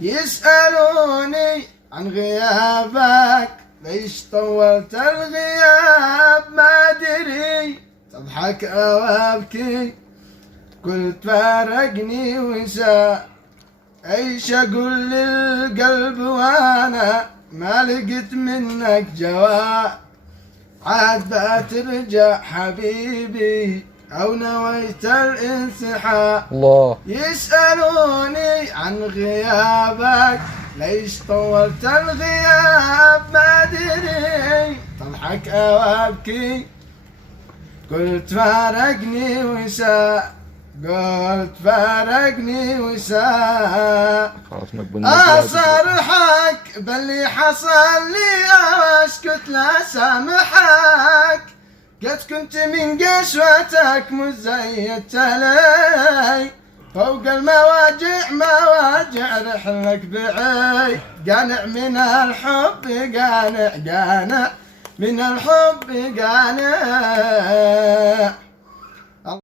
يسألوني عن غيابك، ليش طولت الغياب ما أدري، تضحك أو أبكي، قلت فارقني وساء، ايش اقول للقلب وانا ما لقيت منك جواب، عاد بترجع حبيبي او نويت الانسحاب. الله. يسألوني عن غيابك، ليش طولت الغياب ما ادري، تضحك او ابكي، قلت فارقني وساء، قلت فارقني وساء. أصرحك باللي حصل لي أو أسكت لا سامحك، قد كنت من قسوتك مزيت لي، فوق المواجع مواجع رحلك بعيد، قانع من الحب قانع، قانع من الحب قانع.